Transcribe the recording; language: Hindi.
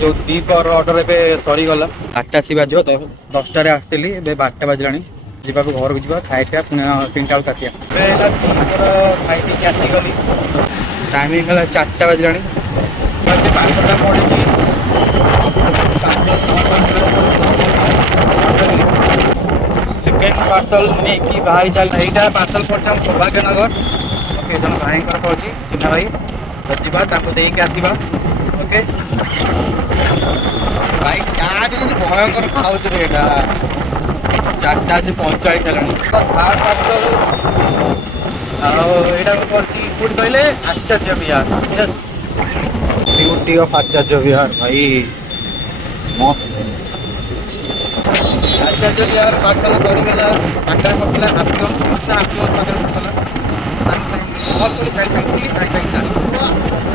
जो दीपर ऑर्डर ए सरीगला 8टा सी बाज 10टार आसती ए 12टा बाजलानी जा घर को जा खाइया पुणी 3टा बेलू आसिया खाई आसीगली टाइमिंग है 4टा बाजलानी पार्सलटा पड़ी सेकेंड पार्सल नहीं कि बाहरी चल यहाँ पार्सल कर सौभाग्यनगर ओके जन भाई पड़ी चिन्हा भाई जावा देके आसवा ओके भाई क्या भयंकर खाऊ रे यहाँ 4टा 45 है पार्सल कौटी कहले आचार्य विहार ब्यूटी ऑफ आचार्य विहार भाई मस्त आचार्य विहार पार्सल सरीगला पाखे पकड़ा हाथी पाखे पकड़ा बहुत चली चली